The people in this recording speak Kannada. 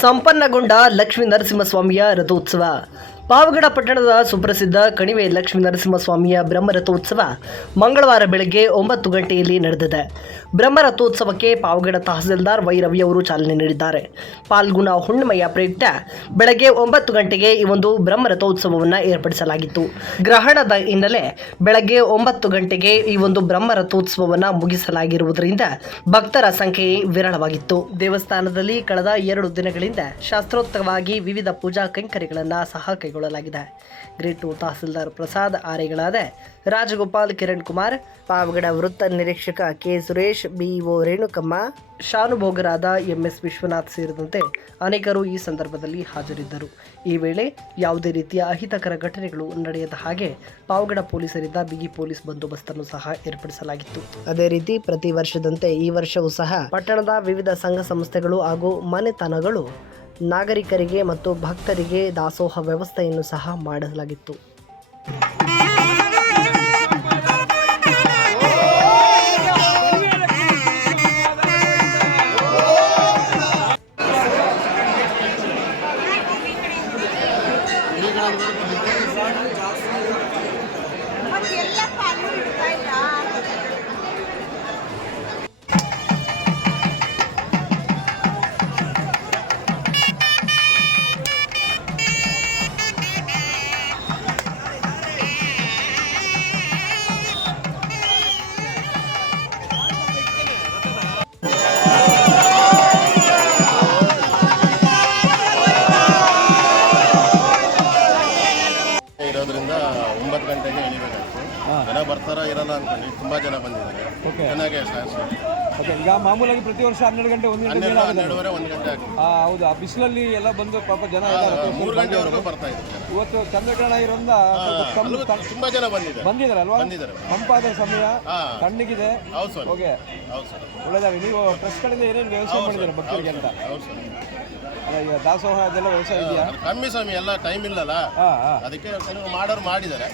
ಸಂಪನ್ನಗೊಂಡ ಲಕ್ಷ್ಮೀ ನರಸಿಂಹಸ್ವಾಮಿಯ ರಥೋತ್ಸವ. ಪಾವಗಡ ಪಟ್ಟಣದ ಸುಪ್ರಸಿದ್ಧ ಕಣಿವೆ ಲಕ್ಷ್ಮೀ ನರಸಿಂಹಸ್ವಾಮಿಯ ಬ್ರಹ್ಮರಥೋತ್ಸವ ಮಂಗಳವಾರ ಬೆಳಗ್ಗೆ 9 ಗಂಟೆಯಲ್ಲಿ ನಡೆದಿದೆ. ಬ್ರಹ್ಮರಥೋತ್ಸವಕ್ಕೆ ಪಾವಗಡ ತಹಸೀಲ್ದಾರ್ ವೈ ರವಿ ಅವರು ಚಾಲನೆ ನೀಡಿದ್ದಾರೆ. ಪಾಲ್ಗುಣ ಹುಣ್ಣಿಮೆಯ ಪ್ರಯುಕ್ತ ಬೆಳಗ್ಗೆ 9 ಗಂಟೆಗೆ ಈ ಒಂದು ಬ್ರಹ್ಮರಥೋತ್ಸವವನ್ನು ಏರ್ಪಡಿಸಲಾಗಿತ್ತು. ಗ್ರಹಣದ ಹಿನ್ನೆಲೆ ಬೆಳಗ್ಗೆ 9 ಗಂಟೆಗೆ ಈ ಒಂದು ಬ್ರಹ್ಮರಥೋತ್ಸವವನ್ನು ಮುಗಿಸಲಾಗಿರುವುದರಿಂದ ಭಕ್ತರ ಸಂಖ್ಯೆ ವಿರಳವಾಗಿತ್ತು. ದೇವಸ್ಥಾನದಲ್ಲಿ ಕಳೆದ 2 ದಿನಗಳಿಂದ ಶಾಸ್ತ್ರೋಕ್ತವಾಗಿ ವಿವಿಧ ಪೂಜಾ ಕೈಂಕರ್ಯಗಳನ್ನು ಸಹ ಕೈಗೊಳ್ಳಲಾಗಿದೆ. ಗ್ರೇಟ್ 2 ತಹಸೀಲ್ದಾರ್ ಪ್ರಸಾದ್, ಆರೆಗಳಾದ ರಾಜಗೋಪಾಲ್, ಕಿರಣ್ ಕುಮಾರ್, ಪಾವಗಡ ವೃತ್ತ ನಿರೀಕ್ಷಕ ಕೆ ಸುರೇಶ್, ಬಿಇಒ ರೇಣುಕಮ್ಮ, ಶಾನುಭೋಗರಾದ ಎಂಎಸ್ ವಿಶ್ವನಾಥ್ ಸೇರಿದಂತೆ ಅನೇಕರು ಈ ಸಂದರ್ಭದಲ್ಲಿ ಹಾಜರಿದ್ದರು. ಈ ವೇಳೆ ಯಾವುದೇ ರೀತಿಯ ಅಹಿತಕರ ಘಟನೆಗಳು ನಡೆಯದ ಹಾಗೆ ಪಾವಗಡ ಪೊಲೀಸರಿಂದ ಬಿಗಿ ಪೊಲೀಸ್ ಬಂದೋಬಸ್ತನ್ನು ಸಹ ಏರ್ಪಡಿಸಲಾಗಿತ್ತು. ಅದೇ ರೀತಿ ಪ್ರತಿ ವರ್ಷದಂತೆ ಈ ವರ್ಷವೂ ಸಹ ಪಟ್ಟಣದ ವಿವಿಧ ಸಂಘ ಸಂಸ್ಥೆಗಳು ಹಾಗೂ ಮನೆತನಗಳು ನಾಗರಿಕರಿಗೆ ಮತ್ತು ಭಕ್ತರಿಗೆ ದಾಸೋಹ ವ್ಯವಸ್ಥೆಯನ್ನು ಸಹ ಮಾಡಲಾಗಿತ್ತು. ಇರೋದ್ರಿಂದ 9 ಗಂಟೆಗೆ ಇಳಿಬೇಕಾಯ್ತು. ಜನ ಬರ್ತಾರ ಇರಲ್ಲ ಅನ್ಕೊಂಡು ತುಂಬಾ ಜನ ಬಂದಿದ್ದಾರೆ. ಚೆನ್ನಾಗಿ ಈಗ ಮಾಮೂಲಾಗಿ ಪ್ರತಿ ವರ್ಷ 12 ಗಂಟೆ 1 ಗಂಟೆ 12:30 1 ಗಂಟೆ ಆಗ್ತದೆ. ಹೌದು, ಆ ಬಿಸಿಲಲ್ಲಿ ಎಲ್ಲ ಬಂದು ಪಾಪ ಜನ 3 ಗಂಟೆವರೆಗೂ ಬರ್ತಾ ಇದ್ದಾರೆ. ಇವತ್ತು ಚಂದ್ರಗ್ರಹಣ ಇರೋದ್ರಿಂದ ತುಂಬಾ ಜನ ಬಂದಿದ್ದಾರಲ್ವಾ? ತಂಪಾದ ಸಮಯ, ತಣ್ಣಗಿದೆ. ಹೌದು ಸರ್. ಓಕೆ, ಒಳ್ಳೆದಾಗಿ. ನೀವು ಟ್ರಸ್ಟ್ ಕಡೆಯಿಂದ ಏನೇನು ವ್ಯವಸ್ಥೆ ಮಾಡಿದ್ದೀರಾ ಭಕ್ತರಿಗೆ ಅಂತ? ಹೌದು ಸರ್. ಈಗ ದಾಸೋಹ ಅದೆಲ್ಲ ವ್ಯವಸ್ಥೆ ಇದೆಯಾ? ಕಮ್ಮಿ ಸ್ವಾಮಿ, ಎಲ್ಲ ಟೈಮ್ ಇಲ್ಲಲ್ಲ, ಅದಕ್ಕೆ ಮಾಡೋರು ಮಾಡಿದ್ದಾರೆ.